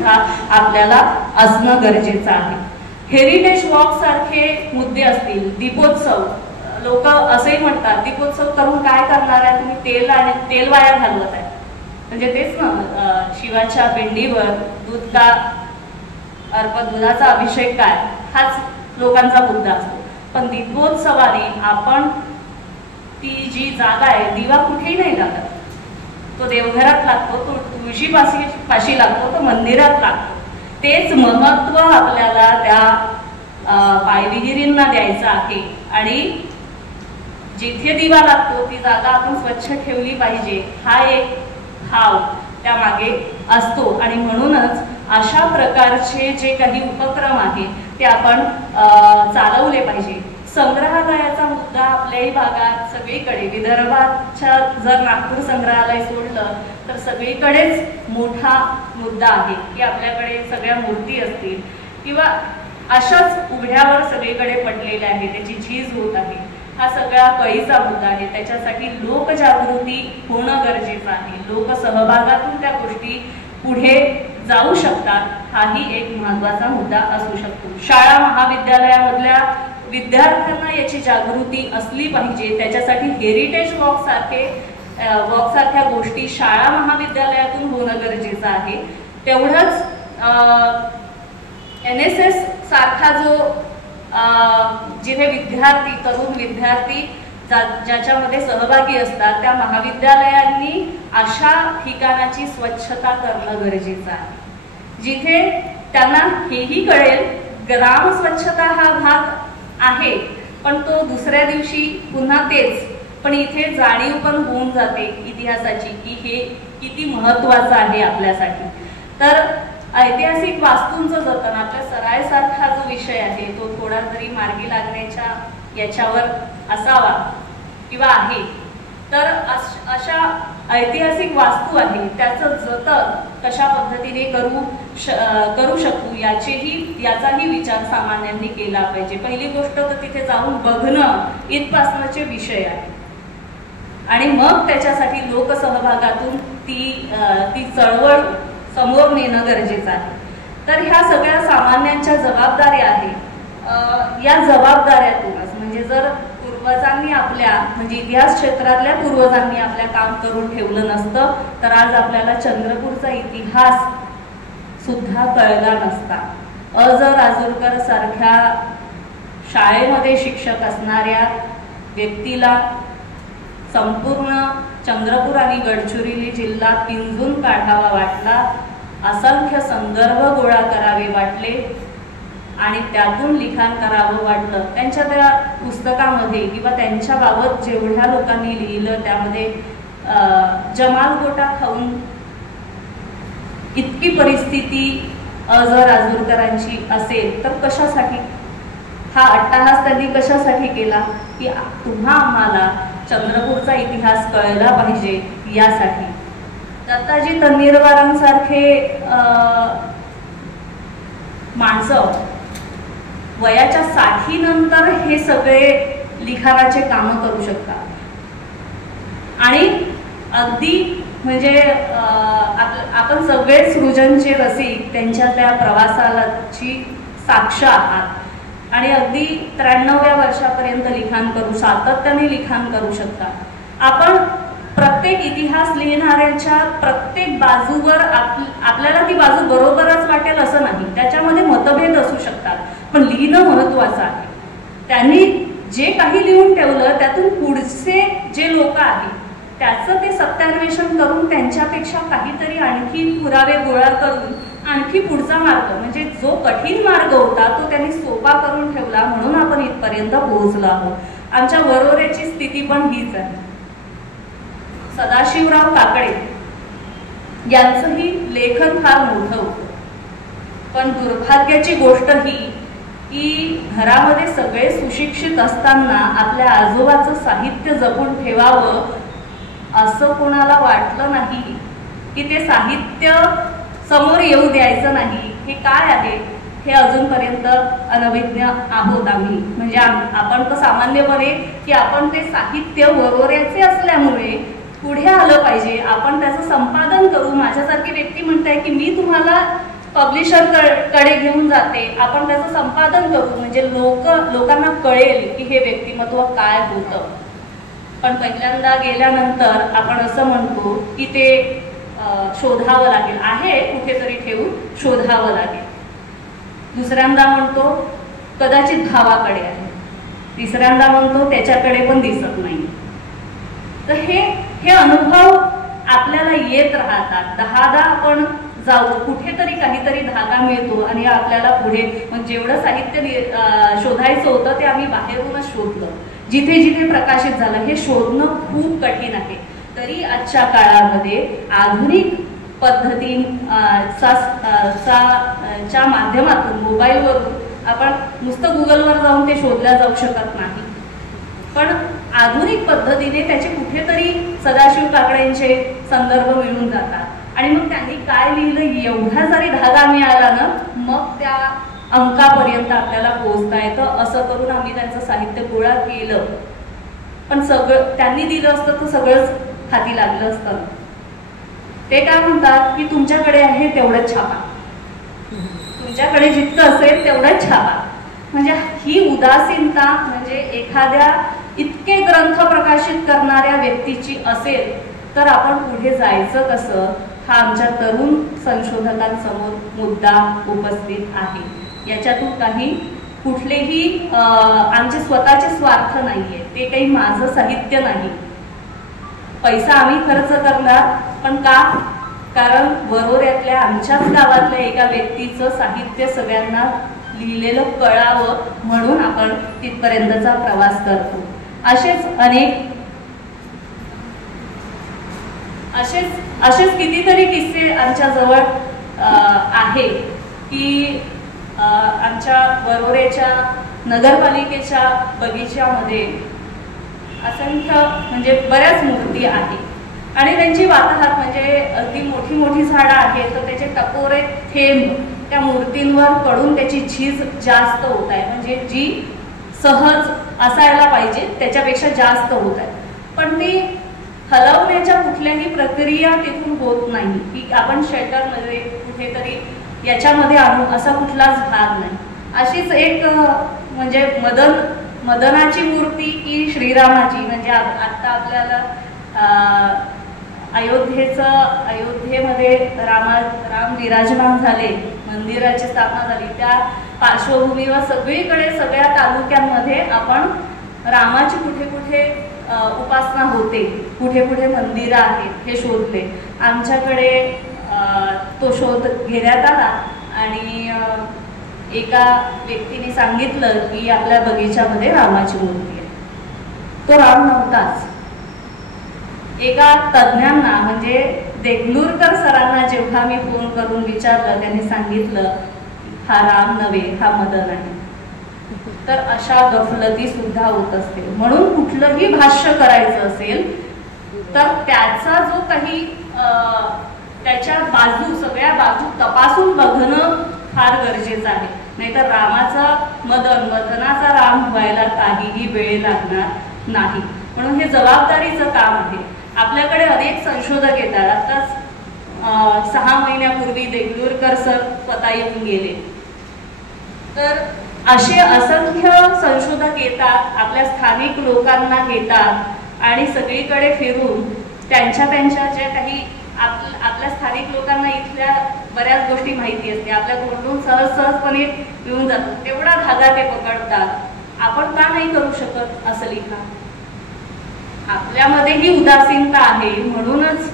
सुद्धा आपल्याला असणं गरजेचं आहे. हेरिटेज वॉक सारखे मुद्दे असतील, दीपोत्सव, लोक असंही म्हणतात दीपोत्सव करून काय करणार आहे तुम्ही, तेल वाया घालवत आहे. म्हणजे तेच ना, शिवाच्या पिंडीवर दूध का दुधाचा अभिषेक काय, हाच लोकांचा मुद्दा असतो. पण दीपोत्सवाने आपण ती जी जागा आहे, दिवा कुठेही नाही लागत, तो देवघरात लागतो, तो तुळशी पाशी लागतो, तो मंदिरात लागतो. तेच महत्व आपल्याला त्या पायविहिरींना द्यायचं आहे. आणि जिथे दिवा लागतो ती जागा आपण स्वच्छ ठेवली पाहिजे, हा एक भाव त्यामागे असतो. आणि म्हणूनच अशा प्रकारचे जे काही उपक्रम आहे ते आपण चालवले पाहिजे. संग्रहालयाचा मुद्दा आपल्याही भागात सगळीकडे, विदर्भाच्या जर नागपूर संग्रहालय सोडलं तर सगळीकडेच मोठा मुद्दा आहे की आपल्याकडे सगळ्या मूर्ती असतील किंवा अशाच उघड्यावर सगळीकडे पडलेल्या आहे, त्याची झीज होत आहे. हा सगळा कळीचा मुद्दा आहे. त्याच्यासाठी लोकजागृती होणं गरजेचं आहे. लोकसहभागातून त्या गोष्टी पुढे जाऊ शकतात, हाही एक महत्त्वाचा मुद्दा असू शकतो. शाळा महाविद्यालयामधल्या विद्यार्थ्यांना याची जागृती असली पाहिजे. त्याच्यासाठी हेरिटेज वॉक सारख्या गोष्टी शाळा महाविद्यालयातून होणं गरजेचं आहे. तेवढंच NSS सारखा जो जिथे विद्यार्थी, तरुण विद्यार्थी ज्याच्यामध्ये सहभागी असतात, त्या महाविद्यालयांनी अशा ठिकाणाची स्वच्छता करणं गरजेचं आहे, जिथे त्यांना हेही कळेल ग्राम स्वच्छता हा भाग आहे, पण तो दुसऱ्या दिवशी पुन्हा तेच. पण इथे जाणीव पण होऊन जाते इतिहासाची की हे किती महत्त्वाचं आहे आपल्यासाठी. तर ऐतिहासिक वास्तूंचं जतन, आपल्या सरायसारखा जो विषय आहे तो थोडा तरी मार्गी लागण्याच्या याच्यावर असावा किंवा आहे. तर अशा ऐतिहासिक वास्तू आहे त्याचं जतन कशा पद्धतीने करू शकू याचाही विचार सामान्यांनी केला पाहिजे. पहिली गोष्ट तर तिथे जाऊन बघणं इथपासनचे विषय आहे आणि मग त्याच्यासाठी लोकसहभागातून ती चळवळ समोर नेणं गरजेचं आहे. तर ह्या सगळ्या सामान्यांच्या जबाबदाऱ्या आहेत. या जबाबदाऱ्यातूनच म्हणजे जर पूर्वजांनी आपल्या म्हणजे इतिहास क्षेत्रातल्या पूर्वजांनी आपल्या काम करून ठेवलं नसतं तर आज आपल्याला चंद्रपूरचा इतिहास सुद्धा कळला नसता. अजर आजूरकर सारख्या शाळेमध्ये शिक्षक असणाऱ्या व्यक्तीला संपूर्ण चंद्रपूर आणि गडचिरोली जिल्हा पिंजून काढावा वाटला, असंख्य संदर्भ गोळा करावे वाटले आणि त्यातून लिखाण करावं वाटलं. त्यांच्या त्या पुस्तकामध्ये किंवा त्यांच्याबाबत जेवढ्या लोकांनी लिहिलं त्यामध्ये जमाल गोटा खाऊन इतकी परिस्थिती अजर आजूरकरांची असेल तर कशासाठी हा अट्टहास त्यांनी कशासाठी केला की तुम्हा आम्हाला चंद्रपूरचा इतिहास कळला पाहिजे यासाठी. दत्ताजी तन्नीरवारांसारखे माणसं वयाच्या 60 नंतर हे सगळे लिखाणाचे कामं करू शकतात आणि अगदी म्हणजे आपण सगळे सृजनचे रसिक त्यांच्या त्या प्रवासाची साक्ष आहात आणि अगदी 93व्या वर्षापर्यंत लिखाण सातत्याने लिखाण करू शकता. आपण प्रत्येक इतिहास लिहिणाऱ्याच्या प्रत्येक बाजूवर आपल्याला ती बाजू बरोबरच वाटेल असं नाही, त्याच्यामध्ये मतभेद असू शकतात, पण लिहिणं महत्त्वाचं आहे. त्यांनी जे काही लिहून ठेवलं त्यातून पुढचे जे लोक आहेत त्याचं ते सत्यान्वेषण करून त्यांच्यापेक्षा काहीतरी आणखी पुरावे गोळा करून आणखी पुढचा मार्ग म्हणजे जो कठीण मार्ग होता तो त्यांनी सोपा करून ठेवला, म्हणून आपण इथपर्यंत पोहोचलो आहोत. आमच्या वरोऱ्याची स्थिती पण हीच आहे. सदाशिवराव काकडे यांचंही लेखन फार मोठं होतं, पण दुर्भाग्याची गोष्ट ही की घरामध्ये सगळे सुशिक्षित असताना आपल्या आजोबाचं साहित्य जपून ठेवावं असं कोणाला वाटलं नाही की ते साहित्य समोर येऊ द्यायचं नाही. हे काय आहे हे अजूनपर्यंत अनभिज्ञ आहोत आम्ही. म्हणजे आपण तर सामान्यपणे की आपण ते साहित्य वरोऱ्याचे असल्यामुळे पुढे आलं पाहिजे, आपण त्याचं संपादन करू. माझ्यासारखी व्यक्ती म्हणताय की मी तुम्हाला पब्लिशर कडे घेऊन जाते, आपण त्याचं संपादन करू म्हणजे लोकांना कळेल की हे व्यक्तिमत्व काय होतं. पण पहिल्यांदा गेल्यानंतर आपण असं म्हणतो की ते शोधावं लागेल, आहे कुठेतरी ठेवून शोधावं लागेल. दुसऱ्यांदा म्हणतो कदाचित भावाकडे आहे, तिसऱ्यांदा म्हणतो त्याच्याकडे पण दिसत नाही. तर हे अनुभव आपल्याला येत राहतात. 10दा आपण जाऊ, कुठेतरी काहीतरी धागा मिळतो आणि आपल्याला पुढे मग जेवढं साहित्य शोधायचं होतं ते आम्ही बाहेरूनच शोधलं. जिथे जिथे प्रकाशित झालं हे शोधणं खूप कठीण आहे. तरी आजच्या काळामध्ये आधुनिक पद्धतींच्या माध्यमातून मोबाईलवरून आपण नुसतं गुगलवर जाऊन ते शोधल्या जाऊ शकत नाही, पण आधुनिक पद्धतीने त्याचे कुठेतरी सदाशिव काकडेंचे संदर्भ मिळून जातात आणि मग त्यांनी काय लिहिलं एवढा जरी धागा मिळाला ना मग त्या अंकापर्यंत आपल्याला पोहोचता येतं. असं करून आम्ही त्यांचं साहित्य गोळा केलं, पण सगळं त्यांनी दिलं असतं तर सगळंच हाती लागलं असतं. ते काय म्हणतात की तुमच्याकडे आहे तेवढंच छापा, तुमच्याकडे जितकं असेल तेवढंच छापा. म्हणजे ही उदासीनता म्हणजे एखाद्या इतके ग्रंथ प्रकाशित करणाऱ्या व्यक्तीची असेल तर आपण पुढे जायचं कसं, हा आमच्या तरुण संशोधकांसमोर मुद्दा उपस्थित आहे. याच्यातून काही कुठलेही आमचे स्वतःचे स्वार्थ नाहीये, ते काही माझं साहित्य नाही. पैसा आम्ही खर्च करणार, पण का? कारण वरोऱ्यातल्या आमच्याच गावातल्या एका व्यक्तीचं साहित्य सगळ्यांना लिहिलेलं कळावं म्हणून आपण तिथपर्यंतचा प्रवास करतो. असेच कितीतरी किस्से आमच्या जवळ आहे की आमच्या वरोऱ्याच्या नगरपालिकेच्या बगीच्यामध्ये असंख्य म्हणजे बऱ्याच मूर्ती आहेत आणि त्यांची वाताहत म्हणजे अगदी मोठी मोठी झाडं आहेत तर त्याचे टपोरे थेंब त्या मूर्तींवर पडून त्याची झीज जास्त होत आहे. म्हणजे जी सहज असायला पाहिजे त्याच्यापेक्षा जास्त होत आहे, पण ती हलवण्याच्या कुठल्याही प्रक्रिया तिथून होत नाही की आपण शेल्टरमध्ये कुठेतरी याच्यामध्ये आणू असा कुठलाच भाग नाही. अशीच एक म्हणजे मदनाची मूर्ती की श्रीरामाची म्हणजे आता आपल्याला अयोध्येमध्ये राम विराजमान झाले, मंदिराची स्थापना झाली, त्या पार्श्वभूमीवर सगळीकडे सगळ्या तालुक्यांमध्ये आपण रामाची कुठे कुठे उपासना होते, कुठे कुठे मंदिरं आहेत हे शोधले. आमच्याकडे तो शोध घेण्यात आला आणि एका व्यक्तीने सांगितलं की आपल्या बगीच्यामध्ये रामाची मूर्ती आहे. तो राम नव्हताच. एका तज्ज्ञांना म्हणजे देगलूरकर सरांना जेव्हा मी फोन करून विचारलं त्यांनी सांगितलं हा राम नव्हे, हा मदन आहे. तर अशा गफलती सुद्धा होत असते. म्हणून कुठलंही भाष्य करायचं असेल तर त्याचा जो काही त्याच्या सगळ्या बाजू तपासून बघणं फार गरजेचं आहे. नाहीतर रामाचा मदनाचा राम व्हायला काहीही वेळ लागणार नाही. म्हणून हे जबाबदारीचं काम आहे. आपल्याकडे अनेक संशोधक येतात. आताच 6 महिन्यापूर्वी देगलूरकर सर स्वतः येऊन गेले. तर असे असंख्य संशोधक येतात, आपल्या स्थानिक लोकांना घेतात आणि सगळीकडे फिरून त्यांच्या ज्या काही आपल्या स्थानिक लोकांना इथल्या बऱ्याच गोष्टी माहिती असते, आपल्या तोंडून सहजपणे येऊन जातात, तेवढा धागा ते पकडतात. आपण का नाही करू शकत असं लिखाण? आपल्यामध्ये ही उदासीनता आहे म्हणूनच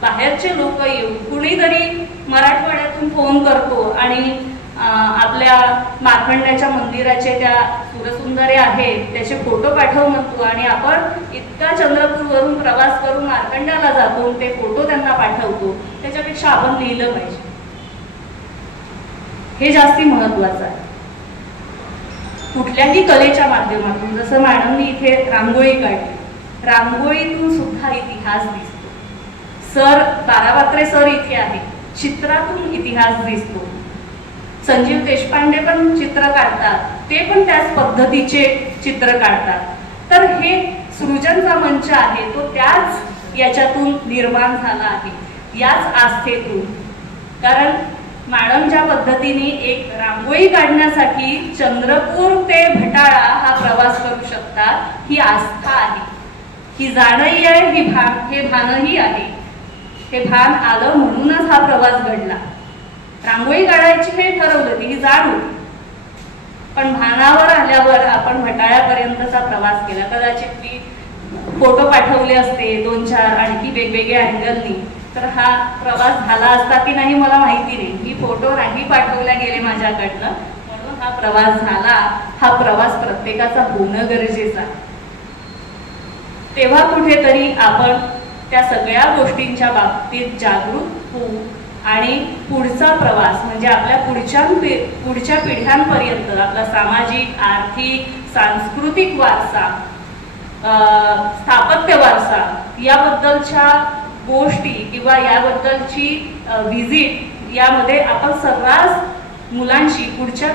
बाहेरचे लोक येऊन कुणीतरी मराठवाड्यातून फोन करतो आणि आपल्या मार्कंड्याच्या मंदिराचे त्या सुरसुंदरे आहेत त्याचे फोटो पाठव म्हणतो आणि आपण इतका चंद्रपूरवरून प्रवास करून मार्कंड्याला जातो, ते फोटो त्यांना पाठवतो. त्याच्यापेक्षा आपण लिहिलं पाहिजे, हे जास्ती महत्वाचं आहे. कुठल्याही कलेच्या माध्यमातून जसं मॅडमनी इथे रांगोळी काढली, रांगोळीतून सुद्धा इतिहास दिसतो. सर बाराबात्रे सर इथे आहे, चित्रातून इतिहास दिसतो. संजीव देशपांडे पण चित्र काढतात, ते पण त्याच पद्धतीचे चित्र काढतात. तर हे सृजनचा मंच आहे तो त्याच याच्यातून निर्माण झाला आहे, याच आस्थेतून. कारण मॅडम ज्या पद्धतीने एक रांगोळी काढण्यासाठी चंद्रपूर ते भटाळा हा प्रवास करू शकतात, ही आस्था आहे, ही जाणही आहे, हे भानही आहे. हे भान आलं म्हणूनच हा प्रवास घडला. रांगोळी काढायची हे ठरवलं, ती जाण होती, पण भानावर आल्यावर आपण भटाळ्यापर्यंतचा प्रवास केला. कदाचित मी फोटो पाठवले असते 2-4 आणखी वेगवेगळ्या अँगलनी, तर हा प्रवास झाला असता की नाही मला माहिती नाही. मी फोटो नाही पाठवल्या गेले माझ्याकडनं, म्हणून हा प्रवास झाला. हा प्रवास प्रत्येकाचा होणं गरजेचं आहे. तेव्हा कुठेतरी आपण त्या सगळ्या गोष्टींच्या बाबतीत जागरूक होऊ आणि पुढचा प्रवास म्हणजे आपल्या पुढच्या पिढ्यांपर्यंत आपला सामाजिक, आर्थिक, सांस्कृतिक वारसा, स्थापत्य वारसा याबद्दलच्या गोष्टी किंवा याबद्दलची व्हिजिट यामध्ये आपण सर्रास मुलांशी, पुढच्या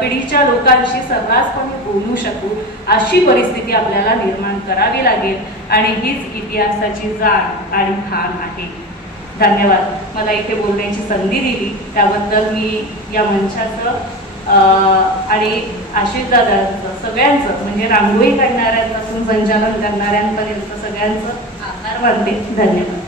पिढीच्या लोकांशी सर्रासपणे बोलू शकू अशी परिस्थिती आपल्याला निर्माण करावी लागेल. आणि हीच इतिहासाची जाण आणि भान आहे. धन्यवाद. मला इथे बोलण्याची संधी दिली त्याबद्दल मी या मंचाचं आणि आशिष दादांचं, सगळ्यांचं म्हणजे रांगोळी काढणाऱ्यांपासून संचालन करणाऱ्यांपर्यंत सगळ्यांचं आभार मानते. धन्यवाद.